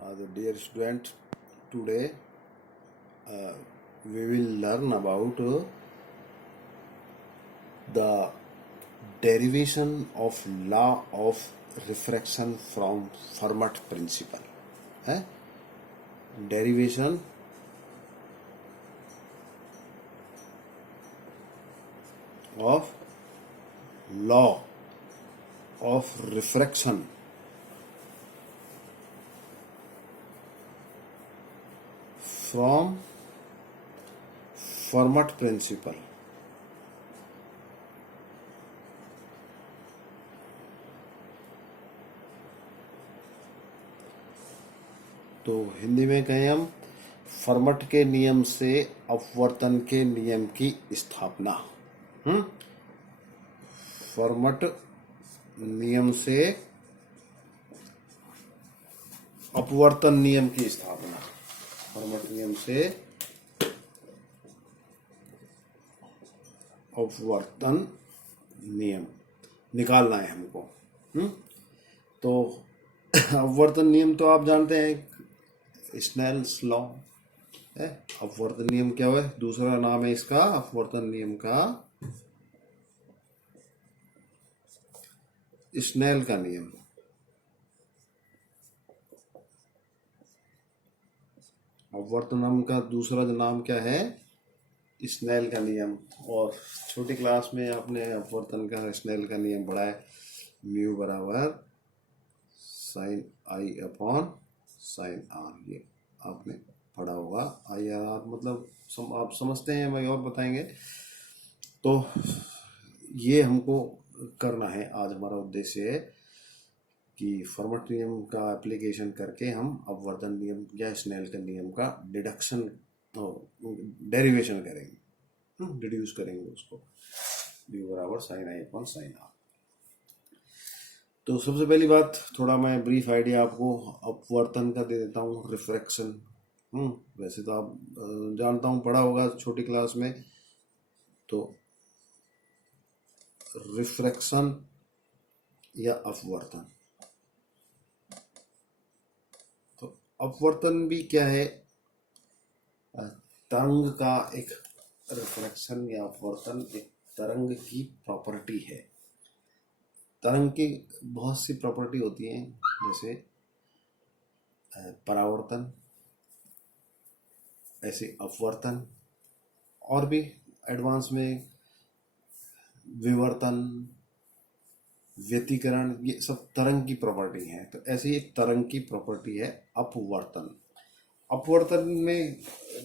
The dear student, today we will learn about the derivation of law of refraction from Fermat principle. है derivation of law of refraction from Fermat principle. तो हिंदी में कहें हम फर्मट के नियम से अपवर्तन के नियम की स्थापना। फर्मट नियम से अपवर्तन नियम की स्थापना। फर्मट नियम से अपवर्तन नियम निकालना है हमको। तो अपवर्तन नियम तो आप जानते हैं, स्नेल्स लॉ है। अपवर्तन नियम क्या हुआ? दूसरा नाम है इसका अपवर्तन नियम का स्नेल का नियम। अपवर्तन नियम का दूसरा नाम क्या है? स्नेल का नियम। और छोटी क्लास में आपने अपवर्तन का स्नेल का नियम पढ़ा है, म्यू बराबर sine I upon sine R. ये आपने पढ़ा होगा। आई आर मतलब आप समझते हैं, मैं और बताएंगे। तो ये हमको करना है। आज हमारा उद्देश्य है कि फर्मट नियम का एप्लीकेशन करके हम अपवर्तन नियम या स्नेल के नियम का डिडक्शन डेरिवेशन करेंगे, डिड्यूस करेंगे उसको। डी बराबर sine I upon sine R. तो सबसे पहली बात, थोड़ा मैं ब्रीफ आइडिया आपको अपवर्तन का दे देता हूँ। रिफ्रैक्शन वैसे तो आप जानता हूँ, पढ़ा होगा छोटी क्लास में। तो रिफ्रैक्शन या अपवर्तन, तो अपवर्तन भी क्या है? तरंग का एक रिफ्रैक्शन या अपवर्तन एक तरंग की प्रॉपर्टी है। तरंग की बहुत सी प्रॉपर्टी होती हैं, जैसे परावर्तन, ऐसे अपवर्तन, और भी एडवांस में विवर्तन, व्यतिकरण, ये सब तरंग की प्रॉपर्टी है। तो ऐसी एक तरंग की प्रॉपर्टी है अपवर्तन। अपवर्तन में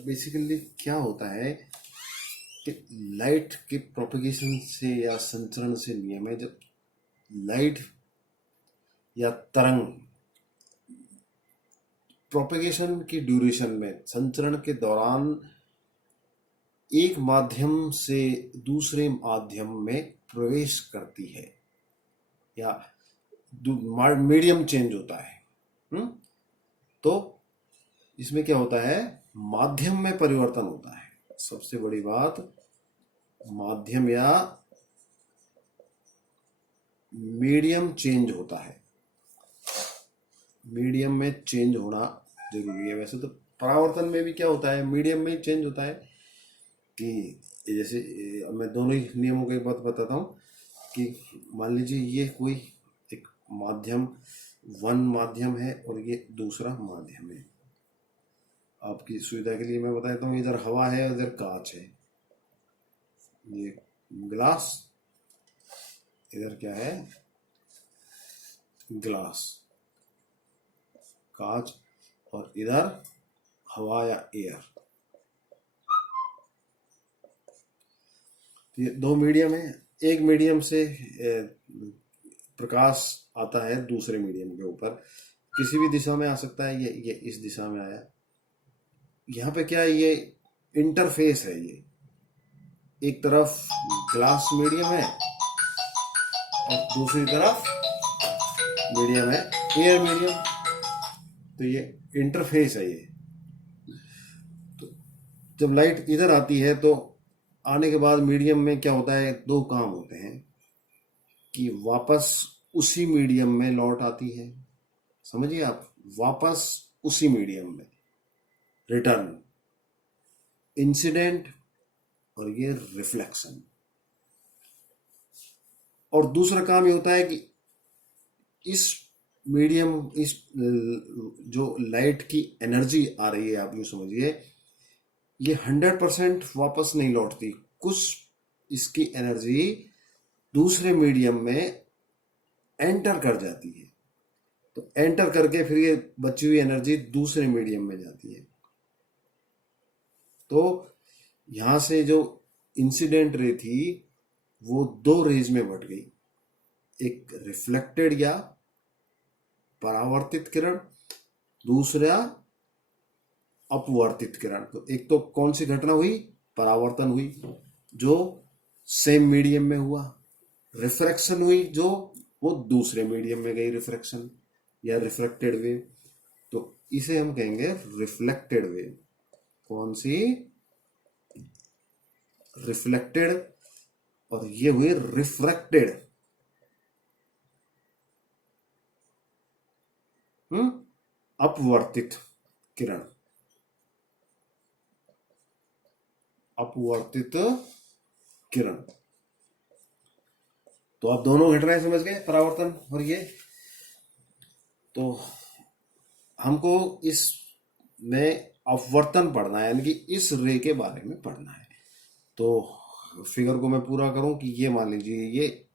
बेसिकली क्या होता है कि लाइट के प्रोपगेशन से या संचरण से नियम है। जब लाइट या तरंग प्रोपगेशन की ड्यूरेशन में, संचरण के दौरान एक माध्यम से दूसरे माध्यम में प्रवेश करती है या मीडियम चेंज होता है, तो इसमें क्या होता है? माध्यम में परिवर्तन होता है। सबसे बड़ी बात, माध्यम या मीडियम चेंज होता है। मीडियम में चेंज होना जरूरी है। वैसे तो परावर्तन में भी क्या होता है? मीडियम में चेंज होता है। कि जैसे मैं दोनों ही नियमों की बात बताता हूँ कि मान लीजिए ये कोई एक माध्यम, वन माध्यम है और ये दूसरा माध्यम है। आपकी सुविधा के लिए मैं बताता हूँ, इधर हवा है, इधर कांच है। ये ग्लास, इधर क्या है? ग्लास, कांच, और इधर हवा या एयर। ये दो मीडियम है। एक मीडियम से प्रकाश आता है दूसरे मीडियम के ऊपर, किसी भी दिशा में आ सकता है। ये इस दिशा में आया। यहाँ पे क्या है? ये इंटरफेस है। ये एक तरफ ग्लास मीडियम है और दूसरी तरफ मीडियम है एयर मीडियम। तो ये इंटरफेस है। ये तो जब लाइट इधर आती है तो आने के बाद मीडियम में क्या होता है? दो काम होते हैं कि वापस उसी मीडियम में लौट आती है। समझिए आप, वापस उसी मीडियम में रिटर्न, इंसिडेंट और ये रिफ्लेक्शन। और दूसरा काम ये होता है कि इस मीडियम, इस जो लाइट की एनर्जी आ रही है, आप यूं समझिए, ये 100% वापस नहीं लौटती, कुछ इसकी एनर्जी दूसरे मीडियम में एंटर कर जाती है। तो एंटर करके फिर ये बची हुई एनर्जी दूसरे मीडियम में जाती है। तो यहां से जो इंसिडेंट रे थी वो दो रेज में बट गई, एक रिफ्लेक्टेड या परावर्तित किरण, दूसरा अपवर्तित किरण। तो एक तो कौन सी घटना हुई, परावर्तन हुई जो सेम मीडियम में हुआ, रिफ्रैक्शन हुई जो वो दूसरे मीडियम में गई, रिफ्रैक्शन या रिफ्लेक्टेड वेव। तो इसे हम कहेंगे रिफ्लेक्टेड वेव। कौन सी, रिफ्लेक्टेड, और ये हुई रिफ्रैक्टेड। अपवर्तित किरण, अपवर्तित किरण। तो आप दोनों घटनाएं समझ गए, परावर्तन और ये। तो हमको इसमें अपवर्तन पढ़ना है, यानी कि इस रे के बारे में पढ़ना है। तो फिगर को मैं पूरा करूं कि ये मान लीजिए ये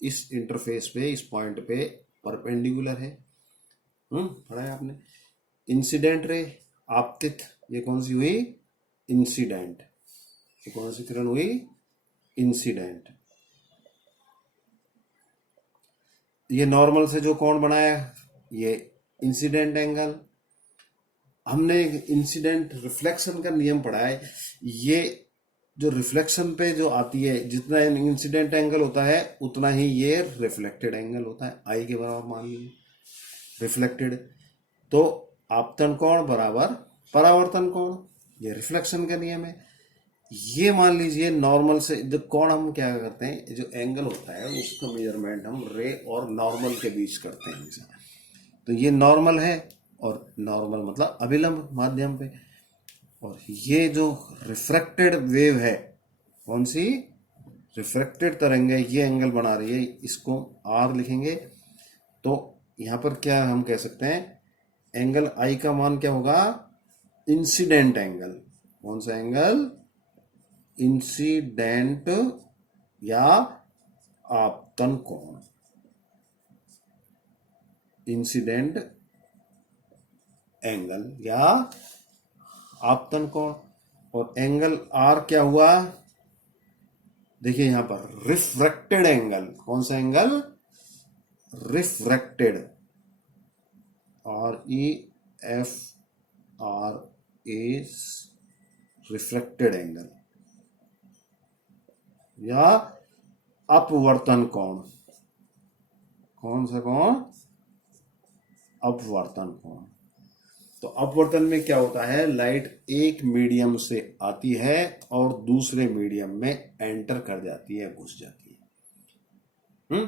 इस इंटरफेस पे, इस पॉइंट पे परपेंडिकुलर है। पढ़ा है आपने। इंसिडेंट रे, आपतित, ये कौन सी हुई, इंसिडेंट। ये कौन सी किरण हुई, इंसिडेंट। ये नॉर्मल से जो कोण बनाया, ये इंसिडेंट एंगल। हमने इंसिडेंट रिफ्लेक्शन का नियम पढ़ा है। ये जो रिफ्लेक्शन पे जो आती है, जितना इंसिडेंट एंगल होता है उतना ही ये रिफ्लेक्टेड एंगल होता है, आई के बराबर मान लीजिए रिफ्लेक्टेड। तो आपतन कोण बराबर परावर्तन कोण, ये रिफ्लेक्शन का नियम है। ये मान लीजिए नॉर्मल से जो कोण, हम क्या करते हैं, जो एंगल होता है उसका मेजरमेंट हम रे और नॉर्मल के बीच करते हैं हमेशा। तो ये नॉर्मल है, और नॉर्मल मतलब अभिलंब माध्यम पे। और ये जो रिफ्रैक्टेड वेव है, कौन सी, रिफ्रैक्टेड तरंग है, ये एंगल बना रही है, इसको आर लिखेंगे। तो यहां पर क्या हम कह सकते हैं, एंगल आई का मान क्या होगा, इंसिडेंट एंगल। कौन सा एंगल, इंसिडेंट या आपतन कोण, इंसिडेंट एंगल या आपतन कोण। और एंगल आर क्या हुआ, देखिए यहां पर रिफ्रैक्टेड एंगल। कौन सा angle, refracted, REFR, refracted angle या अपवर्तन कोण। कौन सा कोण, अपवर्तन कोण। तो अपवर्तन में क्या होता है, लाइट एक मीडियम से आती है और दूसरे मीडियम में एंटर कर जाती है, घुस जाती है।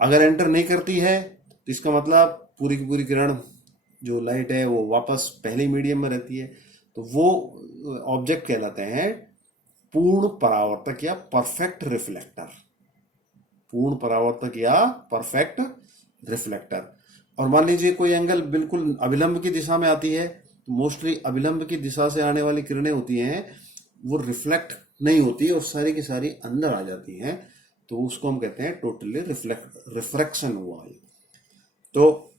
अगर एंटर नहीं करती है तो इसका मतलब पूरी की पूरी किरण जो लाइट है वो वापस पहले मीडियम में रहती है। तो वो ऑब्जेक्ट कहलाते हैं पूर्ण परावर्तक या परफेक्ट रिफ्लेक्टर, पूर्ण परावर्तक या परफेक्ट रिफ्लेक्टर। और मान लीजिए कोई एंगल बिल्कुल अभिलंब की दिशा में आती है, तो मोस्टली अभिलंब की दिशा से आने वाली किरणें होती हैं वो रिफ्लेक्ट नहीं होती और सारी की सारी अंदर आ जाती हैं। तो उसको हम कहते हैं टोटली रिफ्रैक्शन हुआ है। तो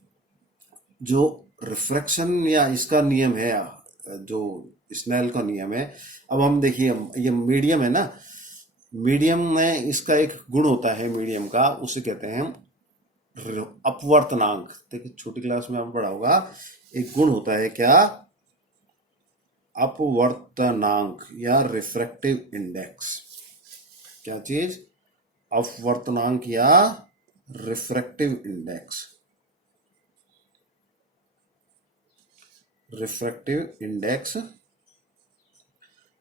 जो रिफ्रैक्शन या इसका नियम है, जो स्नेल का नियम है। अब हम देखिए, ये मीडियम है ना, मीडियम में इसका एक गुण होता है मीडियम का, उसे कहते हैं अपवर्तनांक। देखिए छोटी क्लास में आपने पढ़ा होगा, एक गुण होता है क्या, अपवर्तनांक या रिफ्रैक्टिव इंडेक्स। क्या चीज, अपवर्तनांक या रिफ्रैक्टिव इंडेक्स, रिफ्रैक्टिव इंडेक्स।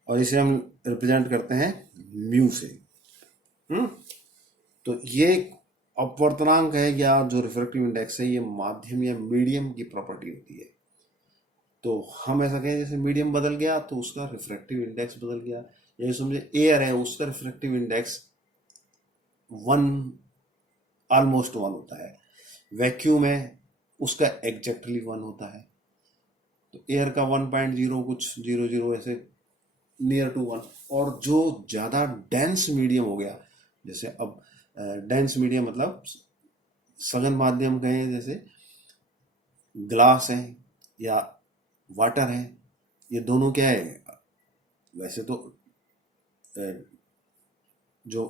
और इसे हम रिप्रेजेंट करते हैं म्यू से। तो ये अपवर्तनांक है या जो रिफ्रैक्टिव इंडेक्स है, ये माध्यम या मीडियम की प्रॉपर्टी होती है। तो हम ऐसा कहें जैसे मीडियम बदल गया तो उसका रिफ्रैक्टिव इंडेक्स बदल गया, या समझे एयर है उसका रिफ्रैक्टिव इंडेक्स 1, ऑलमोस्ट 1 होता है। वैक्यूम है उसका एग्जैक्टली 1 होता है। तो एयर का 1.0 कुछ 00 ऐसे नियर टू 1। और जो ज़्यादा डेंस मीडियम हो गया, जैसे अब डेंस मीडियम मतलब सघन माध्यम कहें, जैसे ग्लास है या वाटर है, ये दोनों क्या है, वैसे तो जो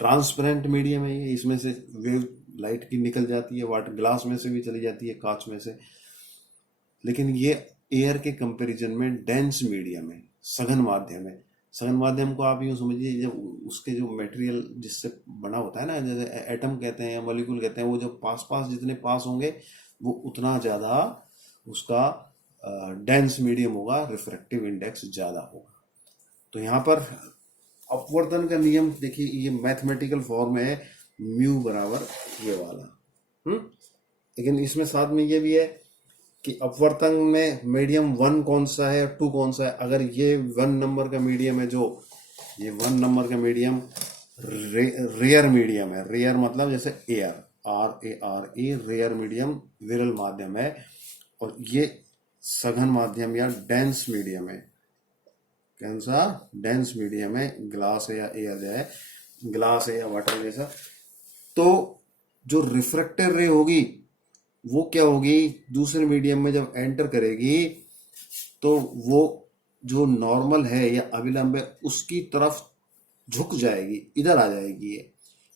ट्रांसपेरेंट मीडियम है ये, इसमें से वेव लाइट की निकल जाती है, वाटर ग्लास में से भी चली जाती है, कांच में से। लेकिन ये एयर के कंपैरिजन में डेंस मीडियम है, सघन माध्यम है। सघन माध्यम को आप यूँ समझिए, जब उसके जो मटेरियल जिससे बना होता है ना, जैसे एटम कहते हैं या मॉलिक्यूल कहते हैं, वो जब पास पास जितने पास होंगे वो उतना ज़्यादा उसका डेंस मीडियम होगा, रिफ्रैक्टिव इंडेक्स ज़्यादा होगा। तो यहाँ पर अपवर्तन का नियम देखिए, ये मैथमेटिकल फॉर्म है, म्यू बराबर ये वाला। लेकिन इसमें साथ में ये भी है कि अपवर्तन में मीडियम 1 कौन सा है, 2 कौन सा है। अगर ये 1 नंबर का मीडियम है, जो ये 1 नंबर का मीडियम रेयर मीडियम है, रेयर मतलब जैसे एयर, RARE, रेयर मीडियम विरल माध्यम है, और ये सघन माध्यम या डेंस मीडियम है। कौन सा? डेंस मीडियम है, ग्लास है या एयर जो है, ग्लास है या वाटर जैसा। तो जो रिफ्रैक्टेड रे होगी वो क्या होगी, दूसरे मीडियम में जब एंटर करेगी तो वो जो नॉर्मल है या अभिलंब है उसकी तरफ झुक जाएगी, इधर आ जाएगी ये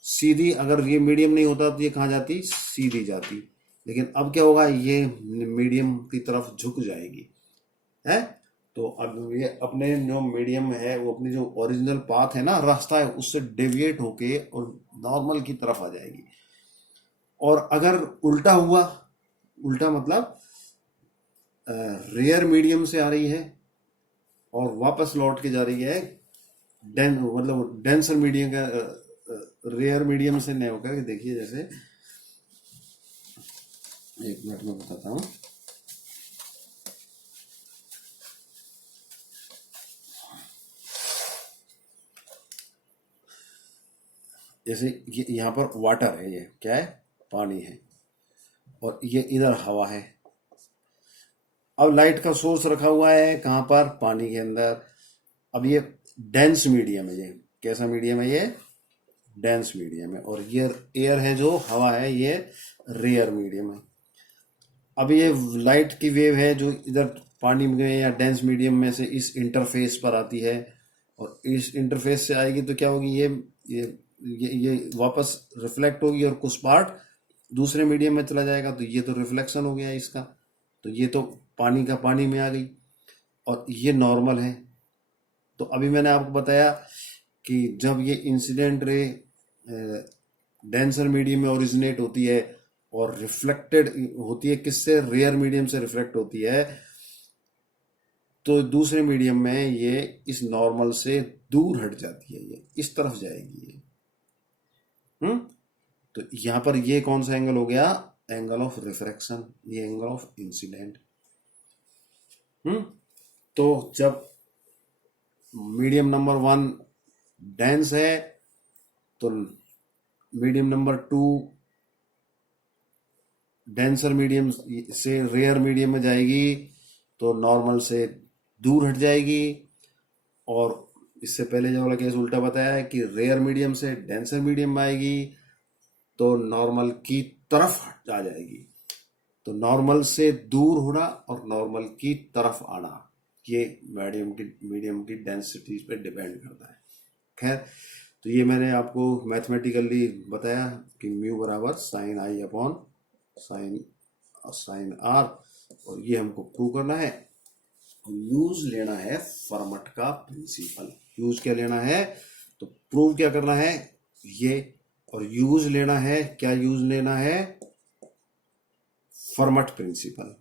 सीधी। अगर ये मीडियम नहीं होता तो ये कहाँ जाती, सीधी जाती। लेकिन अब क्या होगा, ये मीडियम की तरफ झुक जाएगी है। तो अब ये अपने जो मीडियम है वो अपनी जो ओरिजिनल पाथ है ना, रास्ता है, उससे डेविएट होके और नॉर्मल की तरफ आ जाएगी। और अगर उल्टा हुआ, उल्टा मतलब रेयर मीडियम से आ रही है और वापस लौट के जा रही है मतलब डेंसर मीडियम का, रेयर मीडियम से नहीं होकर के, देखिए जैसे, एक मिनट में बताता हूँ। जैसे ये यहाँ पर वाटर है, ये क्या है, पानी है, और ये इधर हवा है। अब लाइट का सोर्स रखा हुआ है कहाँ पर, पानी के अंदर। अब ये डेंस मीडियम है, ये कैसा मीडियम है, ये डेंस मीडियम है। और ये एयर है जो हवा है, ये रेयर मीडियम है। अब ये लाइट की वेव है जो इधर पानी में या डेंस मीडियम में से इस इंटरफेस पर आती है, और इस इंटरफेस से आएगी तो क्या होगी, ये वापस रिफ्लेक्ट होगी और कुछ पार्ट दूसरे मीडियम में चला जाएगा। तो ये तो रिफ्लेक्शन हो गया इसका, तो ये तो पानी का पानी में आ गई, और ये नॉर्मल है। तो अभी मैंने आपको बताया कि जब ये इंसिडेंट रे डेंसर मीडियम में ओरिजिनेट होती है और रिफ्लेक्टेड होती है, किससे, रेयर मीडियम से रिफ्लेक्ट होती है, तो दूसरे मीडियम में ये इस नॉर्मल से दूर हट जाती है, ये इस तरफ जाएगी ये। तो यहां पर ये कौन सा एंगल हो गया, एंगल ऑफ रिफ्रैक्शन, ये एंगल ऑफ इंसिडेंट। तो जब मीडियम नंबर 1 डेंस है तो मीडियम नंबर 2 डेंसर मीडियम से रेयर मीडियम में जाएगी, तो नॉर्मल से दूर हट जाएगी। और इससे पहले जो वाला केस उल्टा बताया है कि रेयर मीडियम से डेंसर मीडियम में आएगी तो नॉर्मल की तरफ आ जाएगी। तो नॉर्मल से दूर होना और नॉर्मल की तरफ आना, ये मीडियम की डेंसिटी पे डिपेंड करता है। खैर, तो ये मैंने आपको मैथमेटिकली बताया कि म्यू बराबर sine I upon sine R, और ये हमको प्रूव करना है। यूज लेना है फर्मट का प्रिंसिपल। यूज क्या लेना है, तो प्रूव क्या करना है ये, और यूज लेना है, क्या यूज लेना है, फर्मट प्रिंसिपल।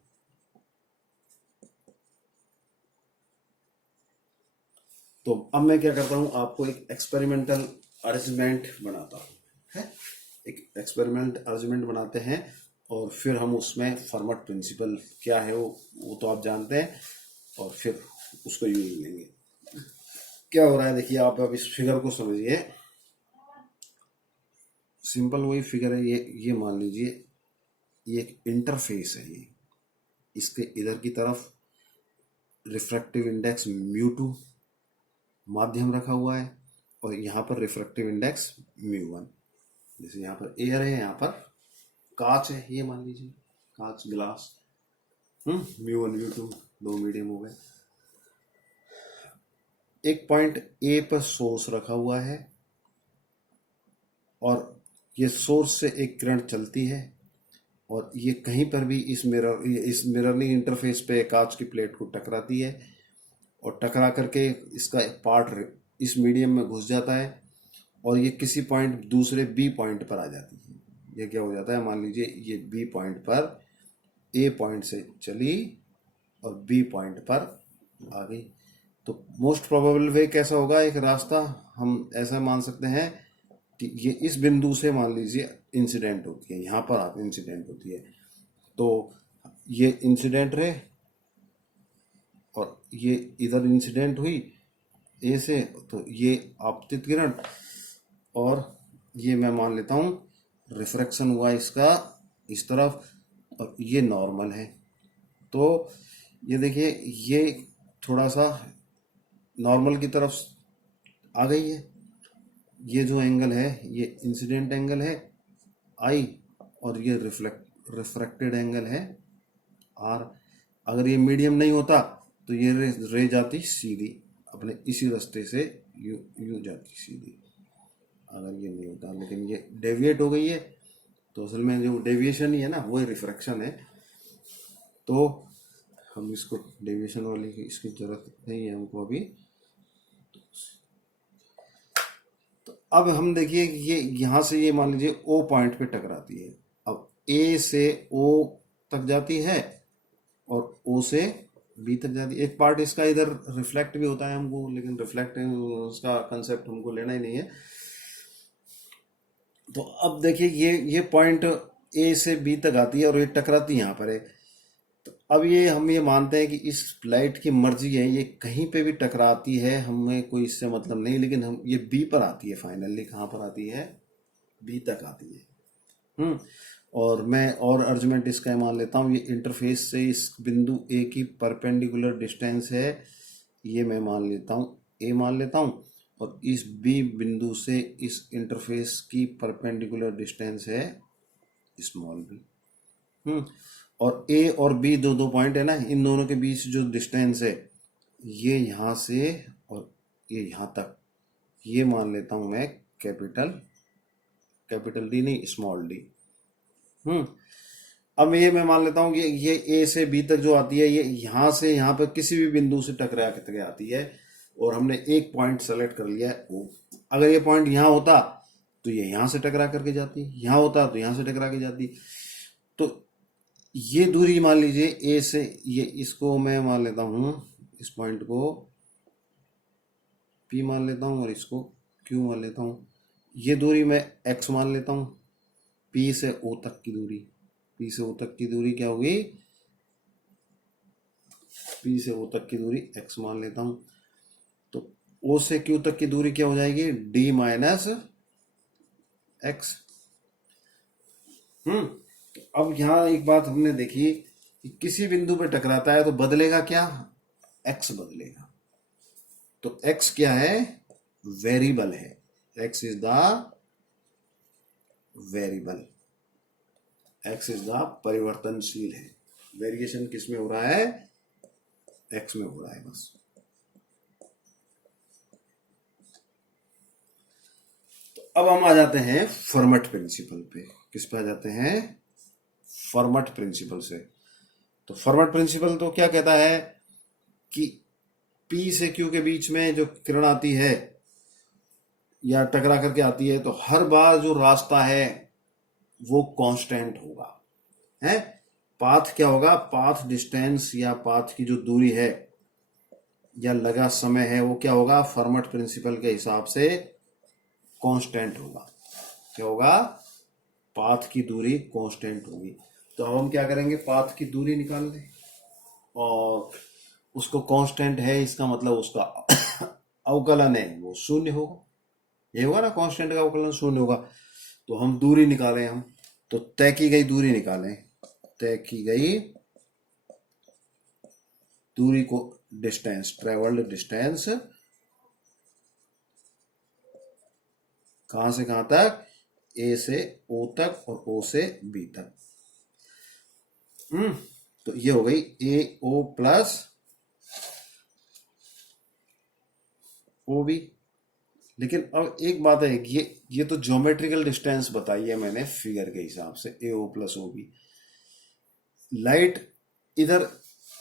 तो अब मैं क्या करता हूं, आपको एक एक्सपेरिमेंटल अरेंजमेंट बनाता हूं, है, एक एक्सपेरिमेंट अरेंजमेंट बनाते हैं और फिर हम उसमें फर्मट प्रिंसिपल क्या है वो तो आप जानते हैं, और फिर उसको यूज लेंगे। क्या हो रहा है देखिए, आप अब इस फिगर को समझिए। सिंपल वही फिगर है, ये मान लीजिए ये एक इंटरफेस है। ये इसके इधर की तरफ रिफ्रैक्टिव इंडेक्स म्यू2 माध्यम रखा हुआ है, और यहाँ पर रिफ्रैक्टिव इंडेक्स म्यू1। जैसे यहाँ पर एयर है, यहाँ पर कांच है, ये मान लीजिए कांच ग्लास, म्यू1 म्यू2 दो मीडियम हो गए। एक पॉइंट ए पर सोर्स रखा हुआ है, और ये सोर्स से एक किरण चलती है, और ये कहीं पर भी इस मिररिंग इंटरफेस पे कांच की प्लेट को टकराती है, और टकरा करके इसका पार्ट इस मीडियम में घुस जाता है, और ये किसी पॉइंट दूसरे बी पॉइंट पर आ जाती है। ये क्या हो जाता है, मान लीजिए ये बी पॉइंट पर ए पॉइंट से चली और बी पॉइंट पर आ गई। तो मोस्ट प्रोबेबल वे कैसा होगा, एक रास्ता हम ऐसा मान सकते हैं कि ये इस बिंदु से मान लीजिए इंसिडेंट होती है, यहाँ पर आप इंसिडेंट होती है, तो ये इंसिडेंट रहे और ये इधर इंसिडेंट हुई ए से, तो ये आपतित किरण, और ये मैं मान लेता हूँ रिफ्रैक्शन हुआ इसका इस तरफ, और ये नॉर्मल है। तो ये देखिए ये थोड़ा सा नॉर्मल की तरफ आ गई है। ये जो एंगल है ये इंसिडेंट एंगल है आई, और ये रिफ्रैक्टेड एंगल है आर। अगर ये मीडियम नहीं होता तो ये रे जाती सीधी अपने इसी रास्ते से, यू जाती सीधी, अगर ये नहीं होता। लेकिन ये डेविएट हो गई है, तो असल में जो डेविएशन ही है ना, वो रिफ्रैक्शन है। तो हम इसको डेविएशन वाली की इसकी जरूरत नहीं है हमको अभी। तो अब हम देखिए ये यहाँ से ये मान लीजिए ओ पॉइंट पे टकराती है, अब ए से ओ तक जाती है और ओ से बी तक जाती है। एक पार्ट इसका इधर रिफ्लेक्ट भी होता है हमको, लेकिन रिफ्लेक्ट उसका कंसेप्ट हमको लेना ही नहीं है। तो अब देखिए ये पॉइंट ए से बी तक आती है और ये टकराती यहाँ पर है। तो अब ये हम ये मानते हैं कि इस लाइट की मर्जी है, ये कहीं पे भी टकराती है, हमें कोई इससे मतलब नहीं, लेकिन हम ये बी पर आती है, फाइनली कहाँ पर आती है, बी तक आती है। और मैं और अर्जुमेंट इसका मान लेता हूँ, ये इंटरफेस से इस बिंदु ए की परपेंडिकुलर डिस्टेंस है, ये मैं मान लेता हूँ ए मान लेता हूँ, और इस बी बिंदु से इस इंटरफेस की परपेंडिकुलर डिस्टेंस है स्मॉल बी। और ए और बी दो दो पॉइंट है ना, इन दोनों के बीच जो डिस्टेंस है ये यहाँ से और ये यहाँ तक, ये मान लेता हूँ मैं कैपिटल डी नहीं स्मॉल डी। अब ये मैं मान लेता हूँ कि ये ए से बी तक जो आती है ये यहाँ से यहाँ पर किसी भी बिंदु से टकरा के आती है, और हमने एक पॉइंट सेलेक्ट कर लिया है ओ। अगर ये पॉइंट यहाँ होता तो ये यहाँ से टकरा करके जाती, यहाँ होता तो यहाँ से टकरा के जाती। तो ये दूरी मान लीजिए ए से, ये इसको मैं मान लेता हूँ, इस पॉइंट को पी मान लेता हूँ और इसको क्यू मान लेता हूँ। ये दूरी मैं एक्स मान लेता हूँ। पी से ओ तक की दूरी, पी से ओ तक की दूरी क्या होगी, पी से ओ तक की दूरी एक्स मान लेता हूँ। तो ओ से क्यू तक की दूरी क्या हो जाएगी, डी माइनस एक्स। अब यहाँ एक बात हमने देखी कि किसी बिंदु पे टकराता है तो बदलेगा क्या, एक्स बदलेगा। तो एक्स क्या है, वेरिएबल है, x is the variable, x is the परिवर्तनशील है। वेरिएशन किस में हो रहा है, एक्स में हो रहा है बस। तो अब हम आ जाते हैं फर्मट प्रिंसिपल पे। किस पे आ जाते हैं, फर्मट प्रिंसिपल से। तो फर्मट प्रिंसिपल तो क्या कहता है कि पी से क्यू के बीच में जो किरण आती है या टकरा करके आती है, तो हर बार जो रास्ता है वो कांस्टेंट होगा, है। पाथ क्या होगा, पाथ डिस्टेंस या पाथ की जो दूरी है या लगा समय है वो क्या होगा, फर्मट प्रिंसिपल के हिसाब से कांस्टेंट होगा। क्या होगा, पाथ की दूरी कांस्टेंट होगी। तो अब हम क्या करेंगे, पाथ की दूरी निकाल लें और उसको कांस्टेंट है, इसका मतलब उसका अवकलन है वो शून्य होगा। ये होगा ना, कांस्टेंट का अवकलन शून्य होगा। तो हम दूरी निकालें, हम तो तय की गई दूरी निकालें। तय की गई दूरी को, डिस्टेंस, ट्रेवल्ड डिस्टेंस, कहां से कहां तक, ए से ओ तक और ओ से बी तक। तो ये हो गई ए ओ प्लस ओ बी। लेकिन अब एक बात है, ये तो ज्योमेट्रिकल डिस्टेंस बताई है मैंने फिगर के हिसाब से, A O plus O B. Light इधर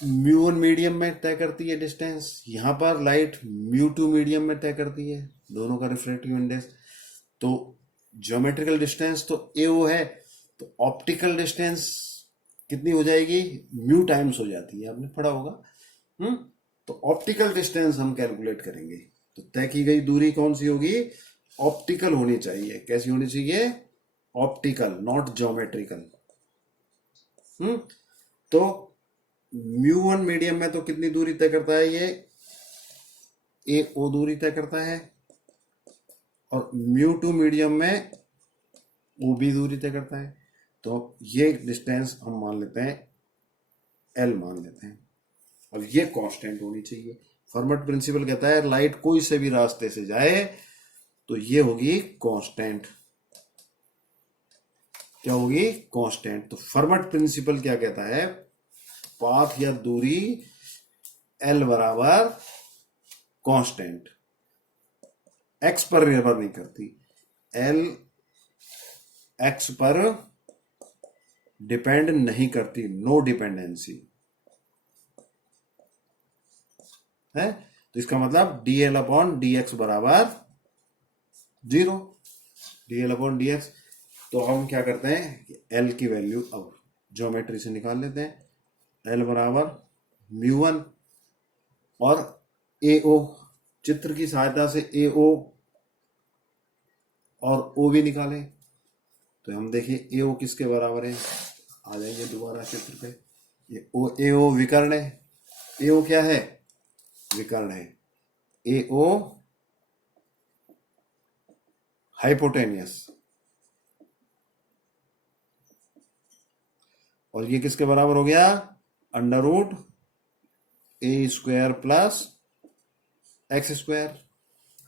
म्यू वन मीडियम में तय करती है डिस्टेंस, यहां पर लाइट म्यू टू मीडियम में तय करती है, दोनों का रिफ्रैक्टिव इंडेक्स। तो ज्योमेट्रिकल डिस्टेंस तो ए ओ है, तो ऑप्टिकल डिस्टेंस कितनी हो जाएगी, म्यू टाइम्स हो जाती है, आपने पढ़ा होगा। तो ऑप्टिकल डिस्टेंस हम कैलकुलेट करेंगे। तो तय की गई दूरी कौन सी होगी, ऑप्टिकल होनी चाहिए। कैसी होनी चाहिए, ऑप्टिकल, नॉट ज्योमेट्रिकल। तो म्यू वन मीडियम में तो कितनी दूरी तय करता है, ये ए ओ दूरी तय करता है, और म्यू टू मीडियम में ओ बी दूरी तय करता है। तो ये डिस्टेंस हम मान लेते हैं एल मान लेते हैं। अब ये कांस्टेंट होनी चाहिए। फर्मट प्रिंसिपल कहता है लाइट कोई से भी रास्ते से जाए तो ये होगी कांस्टेंट। क्या होगी, कांस्टेंट। तो फर्मट प्रिंसिपल क्या कहता है, पाथ या दूरी एल बराबर कांस्टेंट, एक्स पर निर्भर नहीं करती। एल एक्स पर डिपेंड नहीं करती, नो डिपेंडेंसी है। तो इसका मतलब D L upon D x बराबर 0, D L upon D x. तो हम क्या करते हैं, एल की वैल्यू अब ज्योमेट्री से निकाल लेते हैं। एल बराबर म्यू वन और ए ओ, चित्र की सहायता से ए ओ और ओ भी निकालें। तो हम देखिए ए ओ किसके बराबर है, आ जाएंगे दोबारा चित्र पे। ये ओ, ए ओ विकर्ण है। ए ओ क्या है, विकर्ण है। ए ओ हाइपोटेनियस, और ये किसके बराबर हो गया, under root A square plus X square.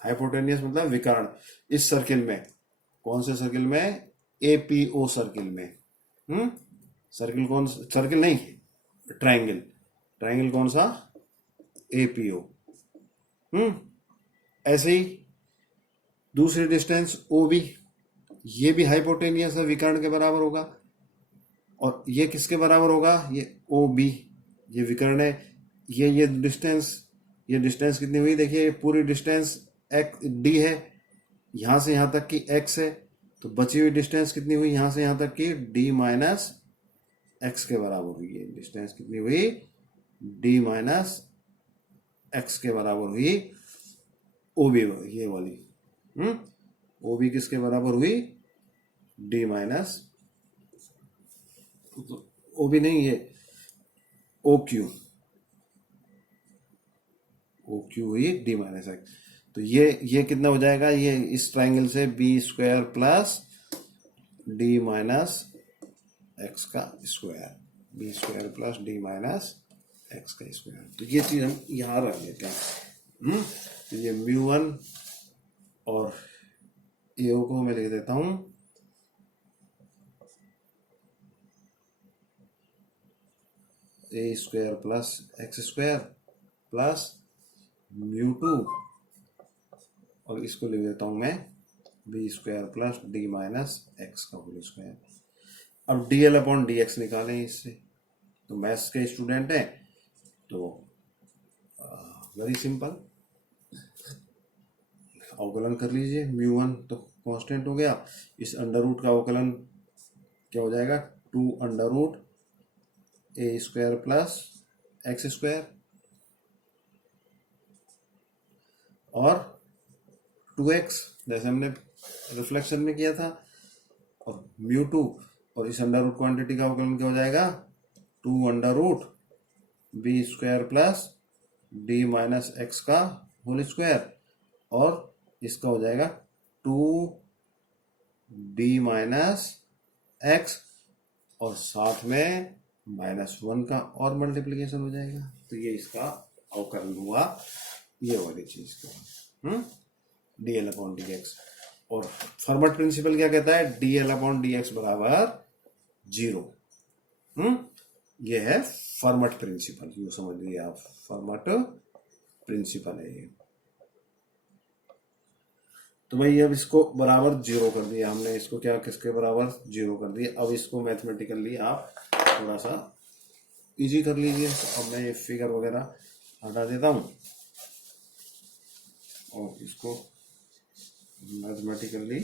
Hypotenuse मतलब विकर्ण। इस सर्किल में, कौन से सर्किल में, एपीओ सर्किल में। सर्किल कौन, सर्किल नहीं, ट्रायंगल। ट्रायंगल कौन सा, एपीओ। ऐसे ही दूसरी डिस्टेंस ओ बी, ये भी हाइपोटेनियस है, विकर्ण के बराबर होगा। और ये किसके बराबर होगा, ये ओ बी, ये विकर्ण है। ये डिस्टेंस कितनी हुई, देखिए पूरी डिस्टेंस एक्स डी है, यहां से यहां तक की एक्स है। तो बची हुई डिस्टेंस कितनी हुई, यहां से यहां तक की डी माइनस एक्स के बराबर हुई है। डिस्टेंस कितनी हुई, डी माइनस एक्स के बराबर हुई। ओ बी, ये वाली ओ बी किसके बराबर हुई, डी माइनस, ओ बी नहीं, ये ओ क्यू, ओ क्यू हुई डी माइनस एक्स। तो ये कितना हो जाएगा, ये इस ट्राइंगल से B square plus D minus X का square, B square plus D minus X का स्क्वायर। तो ये चीज हम यहां रख लेते हैं। तो ये म्यू वन और ए ओ को मैं लिख देता हूं A square plus X square plus mu two, और इसको लिख देता हूं मैं B square plus D minus X का होल स्क्वायर। अब D L upon D X निकालें इससे। तो मैथ्स के स्टूडेंट हैं तो वेरी सिंपल, अवकलन कर लीजिए। म्यू वन तो कांस्टेंट हो गया, इस अंडर रूट का अवकलन क्या हो जाएगा, 2 under root A square plus X square और 2x, जैसे हमने रिफ्लेक्शन में किया था। और म्यू टू और इस अंडर रूट क्वांटिटी का अवकलन क्या हो जाएगा, 2 under root B square plus D minus X का होल स्क्वायर, और इसका हो जाएगा 2 डी माइनस एक्स, और साथ में -1 का और मल्टीप्लीकेशन हो जाएगा। तो ये इसका अवकलन हुआ, ये वाली चीज का D L upon D x. और फर्मट प्रिंसिपल क्या कहता है, D L upon D x बराबर 0। ये है फर्मट प्रिंसिपल, ये समझ लीजिए आप, फर्मट प्रिंसिपल है ये। तो भाई अब इसको बराबर 0 कर दिया हमने, इसको क्या किसके बराबर 0 कर दिया। अब इसको मैथमेटिकली आप थोड़ा सा इजी कर लीजिए। तो अब मैं ये फिगर वगैरह हटा देता हूं और इसको mathematically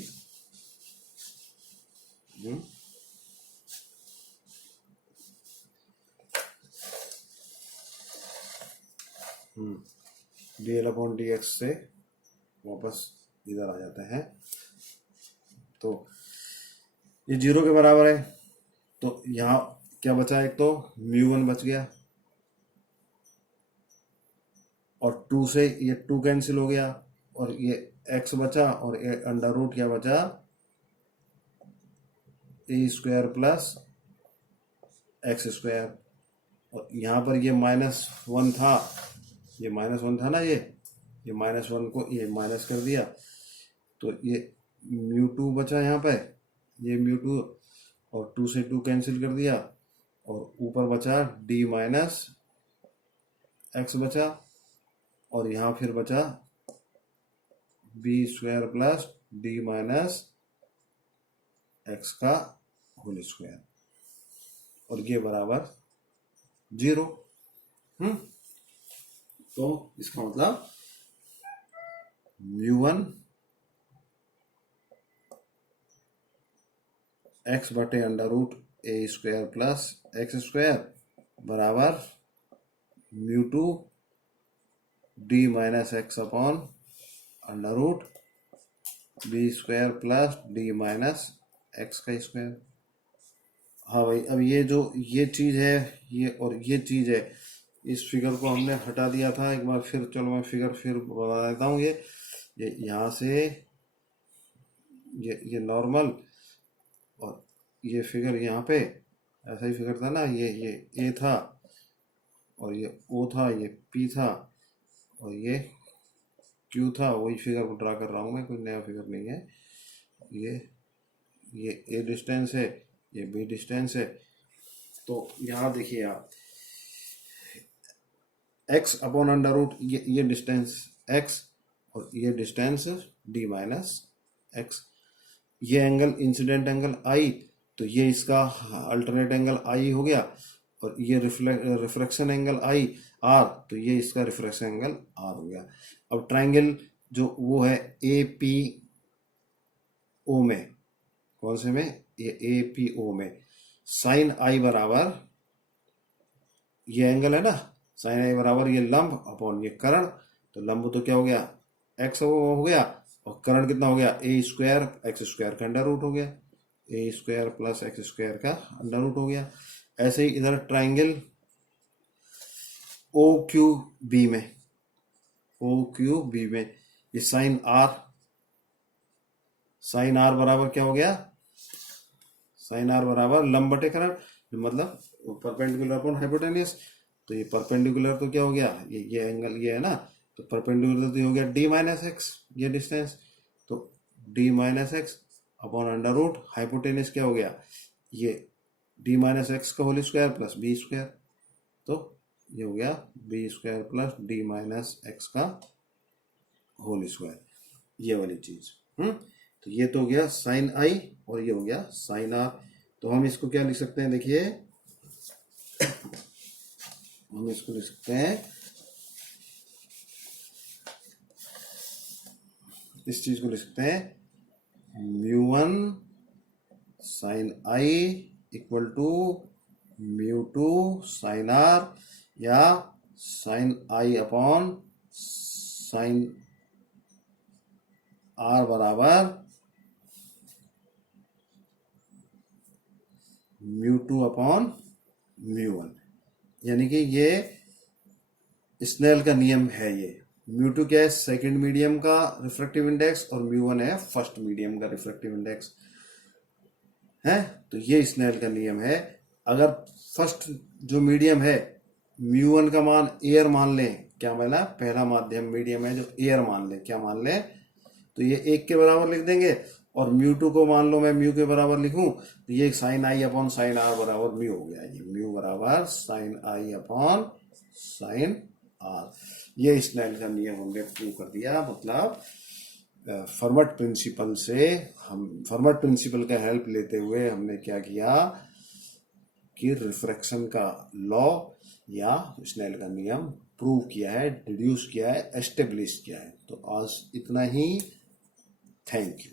D L upon D x से वापस इधर आ जाते हैं। तो ये 0 के बराबर है, तो यहाँ क्या बचा, एक तो μ1 बच गया, और 2 से ये 2 कैंसिल हो गया, और ये x बचा, और अंडर रूट क्या बचा, ए स्क्वायर प्लस एक्स स्क्वायर। और यहाँ पर ये -1 था, ये -1 था ना, ये -1 को ये माइनस कर दिया, तो ये μ2 बचा यहाँ पे, ये μ2, और 2 से 2 कैंसिल कर दिया, और ऊपर बचा d माइनस एक्स बचा, और यहाँ फिर बचा B square plus D minus X का होल स्क्वायर, और ये बराबर 0। तो इसका मतलब μ1 एक्स बटे under root A square plus X square बराबर μ2 D minus X upon under root B square plus D minus X का स्क्वायर। हाँ भाई, अब ये जो ये चीज है, ये और ये चीज है, इस फिगर को हमने हटा दिया था एक बार, फिर चलो मैं फिगर फिर बता देता हूँ। ये यहाँ से ये नॉर्मल, और ये फिगर यहाँ पे ऐसा ही फिगर था ना, ये ए था, और ये ओ था, ये पी था, और ये क्यू था। वही फिगर को ड्रा कर रहा हूँ मैं, कोई नया फिगर नहीं है। ये ए डिस्टेंस है, ये बी डिस्टेंस है। तो यहाँ देखिए आप, एक्स अपॉन अंडर रूट ये डिस्टेंस एक्स, और ये डिस्टेंस डी माइनस एक्स। ये एंगल इंसिडेंट एंगल आई, तो ये इसका अल्टरनेट एंगल आई हो गया, और ये रिफ्रैक्शन एंगल आई आर, तो ये इसका रिफ्रैक्शन एंगल आर हो गया। अब ट्राइंगल जो वो है ए पी ओ में, कौन से में, ये ए पी ओ में साइन आई बराबर, ये एंगल है ना, साइन आई बराबर ये लंब अपॉन ये कर्ण। तो लंब तो क्या हो गया, एक्स हो गया, और कर्ण कितना हो गया, ए स्क्वायर एक्स स्क्वायर का अंडर रूट हो गया, ए स्क्वायर प्लस एक्स स्क्वायर का अंडर रूट हो गया। ऐसे ही इधर ट्राइंगल ओ क्यू बी में, ओ क्यू बी में ये साइन आर बराबर क्या हो गया, साइन आर बराबर लंब बटे कर्ण, मतलब परपेंडिकुलर अपॉन हाइपोटेनियस। तो ये परपेंडिकुलर तो क्या हो गया, ये एंगल ये है ना, तो परपेंडिकुलर तो हो गया डी माइनस एक्स, ये डिस्टेंस, तो D minus X upon under root hypotenuse क्या हो गया, ये डी माइनस एक्स का whole square plus B square, तो ये हो गया B square plus D minus X का होल स्क्वायर, ये वाली चीज। तो ये तो हो गया साइन आई, और ये हो गया साइन आर। तो हम इसको क्या लिख सकते हैं, देखिए हम इसको लिख सकते हैं, इस चीज को लिख सकते हैं μ1 sine I equal to μ2 sine R, या sine I upon sine R बराबर μ2 अपॉन μ1, यानी कि ये स्नेल का नियम है। ये μ2 क्या है, सेकंड मीडियम का रिफ्रैक्टिव इंडेक्स, और μ1 है फर्स्ट मीडियम का रिफ्रैक्टिव इंडेक्स है। तो ये स्नेल का नियम है। अगर फर्स्ट जो मीडियम है μ1 का मान एयर मान लें, क्या माना, पहला माध्यम मीडियम है जो एयर मान लें, क्या मान लें, तो ये 1 के बराबर लिख देंगे। और μ2 को मान लो मैं म्यू के बराबर लिखूं, तो ये sine I upon sine R बराबर म्यू हो गया। ये म्यू बराबर sine I upon sine R. ये स्नेल का नियम हमने प्रूव कर दिया। मतलब फर्मट प्रिंसिपल से, हम फर्मट प्रिंसिपल का हेल्प लेते हुए हमने क्या किया कि रिफ्रैक्शन का लॉ या स्नेल का नियम प्रूव किया है, डिड्यूस किया है, एस्टेब्लिश किया है। तो आज इतना ही। Thank you.